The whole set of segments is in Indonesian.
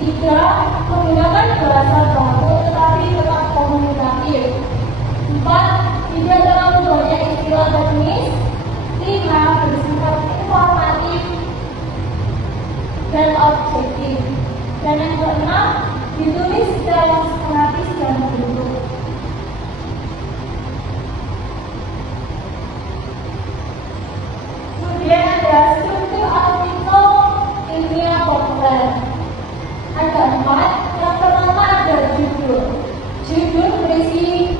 Tiga, menggunakan bahasa baku tetapi tetap komunikatif. Empat, tidak terlalu banyak istilah teknis. Lima, bersifat informatif dan objektif. Dan yang keenam, ditulis secara sistematis dan berbentuk. Kemudian ada struktur artikel ilmiah populer. Ada empat. Yang pertama ada judul. Judul berisi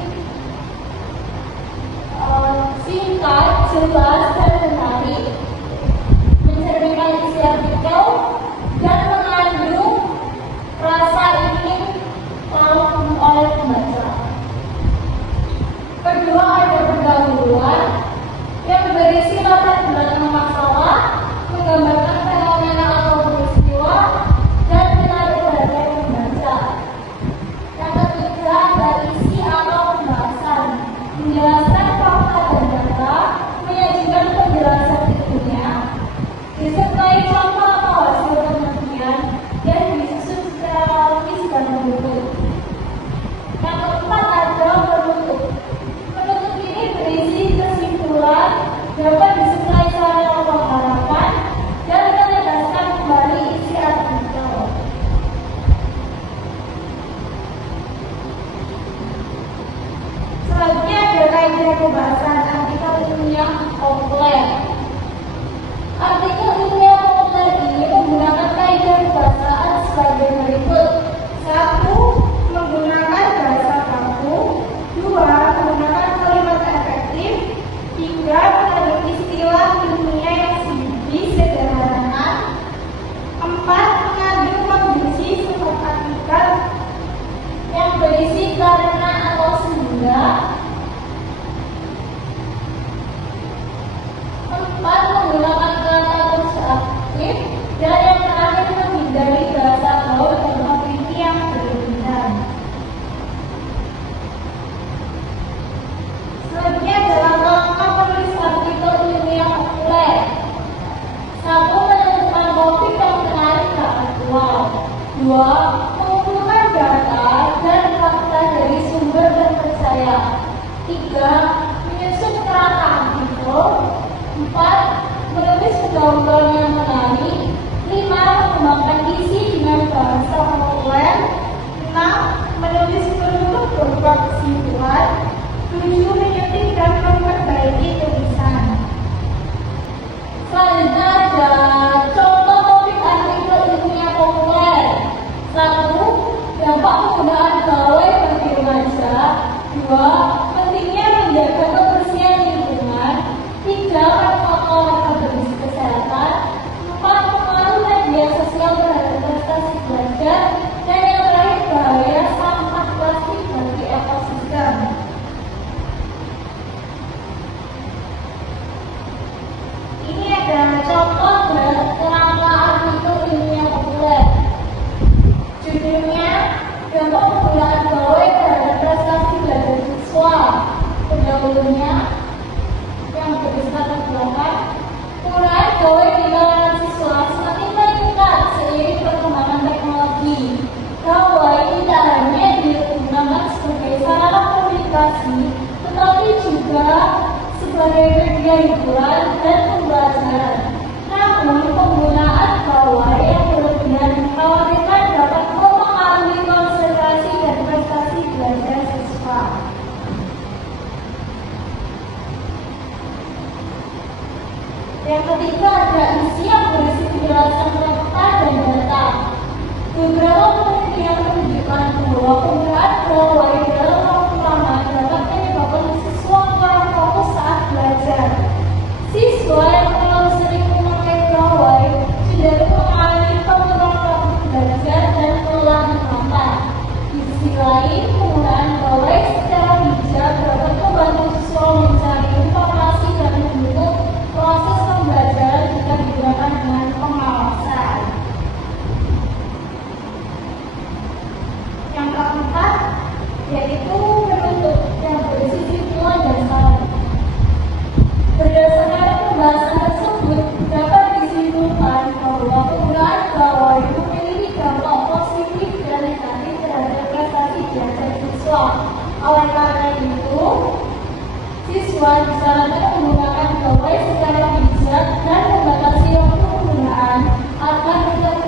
singkat, jelas, dan menarik, mencerminkan isi artikel dan mengandung rasa ingin tahu oleh pembaca. Kedua ada pendahuluan yang berisi latar belakang masalah, menggambarkan fenomena atau peristiwa dan menarik perhatian pembaca. Yang ketiga ada isi atau pembahasan, menjelaskan fakta dan data, menyajikan penjelasan ilmiah, disertai contoh atau hasil penelitian dan disusun secara logis dan berbentuk. Yang keempat ada penutup. Penutup ini berisi kesimpulan, dapat disertai sarana pengharapan dan menegaskan kembali isi artikel. Selanjutnya ada kaidah pembahasan artikel ilmiah populer. Artikel ilmiah populer ini menggunakan kaidah pembahasan sebagai berikut. 1. Menggunakan bahasa baku. 2. Menggunakan kalimat efektif. 3. Mengandung istilah ilmiah yang disederhanakan. 4. Mengandung kondisi sifat artikel yang berisi karena atau sehingga. 4. Menggunakan kata konstruktif. Dan yang terakhir menghindari bahasa gaul dan opini yang berlebihan. Selanjutnya adalah langkah penulis artikel ilmiah populer. 1. Menentukan topik yang menarik dan aktual. 2. Mengumpulkan data dan fakta dari sumber terpercaya. 3. Menyusun kerangka artikel. 4. Menulis pendahuluan yang menarik. 5. Mengembangkan isi dengan bahasa populer. 6. Menulis penutup berupa kesimpulan. 7. Menyeting dan memperbaiki tulisan. Selanjutnya ada contoh topik artikel ilmiah populer. 1. Dampak penggunaan gawai bagi remaja. 2. Pentingnya menjaga kebersihan lingkungan. 3. Protokol warga bergizi kesehatan. 4. Pengaruh media sosial terhadap prestasi belajar. Dan yang terakhir bahaya sampah plastik bagi ekosistem. Ini ada contoh kerangka artikel ilmiah populer. Judulnya dampak penggunaan gawai terhadap prestasi belajar siswa. Pendahulunya yang berbesar di belakang. Penggunaan gawai di kalangan siswa semakin meningkat seiring perkembangan teknologi. Gawai tidak hanya digunakan sebagai sarana komunikasi, tetapi juga sebagai media hiburan dan pembelajaran. Namun, penggunaan gawai yang berlebihan dikhawatirkan dapat mempengaruhi konsentrasi dan prestasi belajar siswa. Yang ketiga ada isi yang berisi penjelasan fakta dan data. Beberapa penelitian menunjukkan bahwa penggunaan gawai dalam waktu lama dapat menyebabkan siswa kurang fokus saat belajar. Siswa yang terlalu sering memakai gawai cenderung mengalami penurunan waktu belajar dan kelelahan mata. Di sisi lain, penggunaan gawai secara bijak dapat membantu siswa mencari informasi dan mendukung proses pembelajaran jika digunakan dengan pengawasan. Yang keempat yaitu penutup yang berisi simpulan dan saran. Berdasarkan pembahasan tersebut dapat disimpulkan bahwa penggunaan gawai memiliki dampak positif siswa. Oleh karena itu, siswa disarankan menggunakan gawai secara bijak dan membatasi waktu penggunaan agar tidak